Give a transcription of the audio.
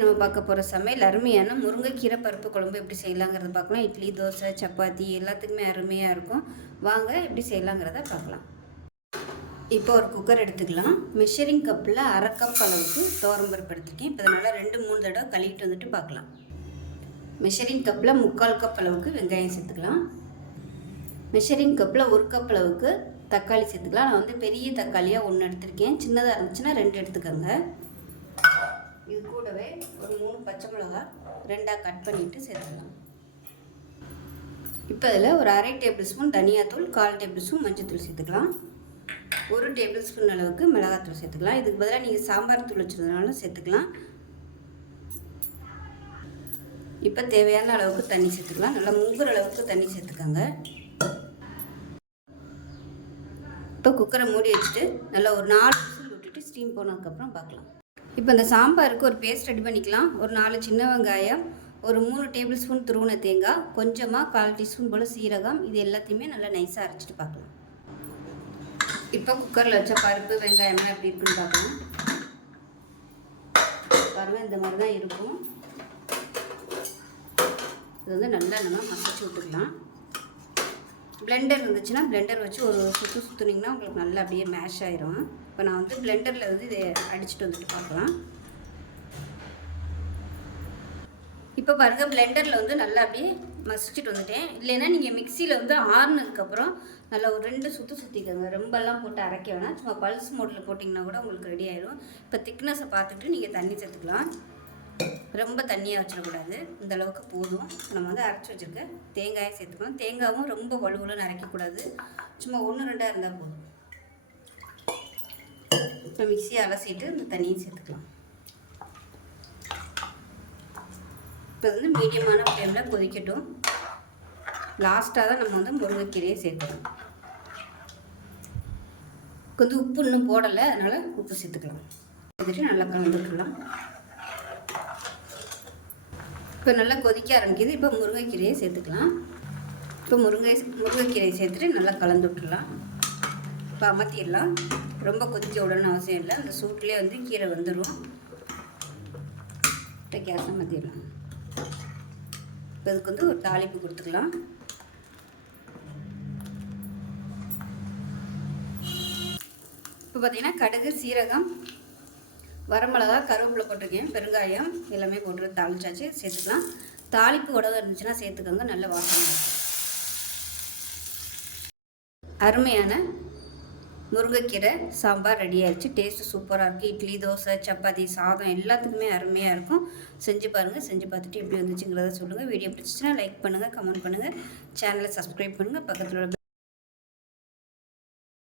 நம்ம பார்க்க போகிற சமையல் அருமையான முருங்கைக்கீரை பருப்பு குழம்பு எப்படி செய்யலாங்கிறத பார்க்கலாம். இட்லி தோசை சப்பாத்தி எல்லாத்துக்குமே அருமையாக இருக்கும். வாங்க எப்படி செய்யலாங்கிறத பார்க்கலாம். இப்போ ஒரு குக்கர் எடுத்துக்கலாம். மெஷரிங் கப்பில் அரை கப் அளவுக்கு துவரம்பருப்பு எடுத்துருக்கேன். இப்போ அதனால் ரெண்டு மூணு தடவை கழுவிட்டு வந்துட்டு பார்க்கலாம். மெஷரிங் கப்பில் முக்கால் கப் அளவுக்கு வெங்காயம் சேர்த்துக்கலாம். மெஷரிங் கப்பில் ஒரு கப் அளவுக்கு தக்காளி சேர்த்துக்கலாம். நான் வந்து பெரிய தக்காளியாக ஒன்று எடுத்திருக்கேன். சின்னதாக இருந்துச்சுன்னா ரெண்டு எடுத்துக்கோங்க. இது கூடவே ஒரு மூணு பச்சை மிளகா ரெண்டாக கட் பண்ணிவிட்டு சேர்த்துக்கலாம் இப்போ இதில் ஒரு அரை டேபிள் ஸ்பூன் தனியாத்தூள் கால் டேபிள் ஸ்பூன் மஞ்சத்தூள் சேர்த்துக்கலாம். ஒரு டேபிள் ஸ்பூன் அளவுக்கு மிளகாத்தூள் சேர்த்துக்கலாம். இதுக்கு பதிலாக நீங்கள் சாம்பார் தூள் வச்சுருந்தனாலும் சேர்த்துக்கலாம். இப்போ தேவையான அளவுக்கு தண்ணி சேர்த்துக்கலாம். நல்லா முங்குற அளவுக்கு தண்ணி சேர்த்துக்கோங்க. இப்போ குக்கரை மூடி வச்சுட்டு நல்லா ஒரு நாலு விசில் விட்டுட்டு ஸ்டீம் போனதுக்கப்புறம் பார்க்கலாம். இப்போ இந்த சாம்பாருக்கு ஒரு பேஸ்ட் ரெடி பண்ணிக்கலாம். ஒரு நாலு சின்ன வெங்காயம் ஒரு மூணு டேபிள் ஸ்பூன் துருவன தேங்காய் கொஞ்சமாக கால் டீஸ்பூன் போல் சீரகம் இது எல்லாத்தையுமே நல்லா நைஸாக அரைச்சிட்டு பார்க்கலாம். இப்போ குக்கரில் வச்ச பருப்பு வெங்காயம்லாம் எப்படி இருக்குன்னு பார்க்கலாம். பாருங்கள் இந்த மாதிரி தான் இருக்கும். இது வந்து நல்லா நம்ம மசிச்சு விட்டுக்கலாம். பிளெண்டர் இருந்துச்சுன்னா பிளெண்டர் வச்சு ஒரு சுற்று சுற்றுனீங்கன்னா உங்களுக்கு நல்லா அப்படியே மேஷ் ஆயிரும். இப்போ நான் வந்து பிளெண்டரில் வந்து இதை அடிச்சுட்டு வந்துட்டு பார்க்கலாம். இப்போ பாருங்கள் பிளெண்டரில் வந்து நல்லா அப்படியே மசிச்சுட்டு வந்துட்டேன். இல்லைன்னா நீங்கள் மிக்சியில் வந்து ஆறுனதுக்கப்புறம் நல்லா ஒரு ரெண்டு சுற்று சுற்றிக்கோங்க ரொம்பலாம் போட்டு அரைக்க வேணாம். சும்மா பல்ஸ் மோட்டில் போட்டிங்கன்னா கூட உங்களுக்கு ரெடி ஆயிடும் இப்போ திக்னஸை பார்த்துட்டு நீங்கள் தண்ணி சேர்த்துக்கலாம். ரொம்ப தண்ணியாக வச்சிடக்கூடாது. இந்த அளவுக்கு போதும். நம்ம வந்து அரைச்சி வச்சுருக்க தேங்காயை சேர்த்துக்கணும். தேங்காயும் ரொம்ப வலுவலுன்னு அரைக்கக்கூடாது சும்மா ஒன்று ரெண்டாக இருந்தால் போதும். இப்போ மிக்சியை அலசிட்டு இந்த தண்ணியும் சேர்த்துக்கலாம். இப்போ வந்து மீடியமான ஃப்ளேமில் கொதிக்கட்டும். லாஸ்ட்டாக தான் நம்ம வந்து முருங்கைக்கீரையை சேர்த்துக்கணும் கொஞ்சம் உப்பு இன்னும் போடலை. அதனால் உப்பு சேர்த்துக்கலாம். சேர்த்துட்டு நல்லா கலந்துக்கலாம். இப்போ நல்லா கொதிக்க ஆரம்பிக்குது. இப்போ முருங்கைக்கீரையை சேர்த்துக்கலாம். இப்போ முருங்கை முருங்கைக்கீரையை சேர்த்துட்டு நல்லா கலந்து விட்டுடலாம். இப்போ அமர்த்திடலாம். ரொம்ப கொதிக்க விடணும்னு அவசியம் இல்லை. அந்த சூட்லேயே வந்து கீரை வந்துடும் இப்போ கேஸ் அமர்த்திடலாம். இப்போ இதுக்கு வந்து ஒரு தாளிப்பு கொடுத்துக்கலாம். இப்போ பார்த்தீங்கன்னா கடுகு சீரகம் வரமிளகா கருவேப்பிலை போட்டிருக்கேன் பெருங்காயம் எல்லாமே போட்டு தாளிச்சாச்சு சேர்த்துக்கலாம். தாளிப்பு உடவு இருந்துச்சுன்னா சேர்த்துக்கோங்க நல்ல வாசனை அருமையான முருங்கைக்கீரை சாம்பார் ரெடி ஆயிடுச்சு. டேஸ்ட்டு சூப்பராக இருக்குது இட்லி தோசை சப்பாத்தி சாதம் எல்லாத்துக்குமே அருமையாக இருக்கும். செஞ்சு பாருங்கள் செஞ்சு பார்த்துட்டு எப்படி வந்துச்சுங்கிறத சொல்லுங்கள் வீடியோ பிடிச்சிச்சுன்னா லைக் பண்ணுங்கள் கமெண்ட் பண்ணுங்கள் சேனலை சப்ஸ்கிரைப் பண்ணுங்கள் பக்கத்தில் உள்ள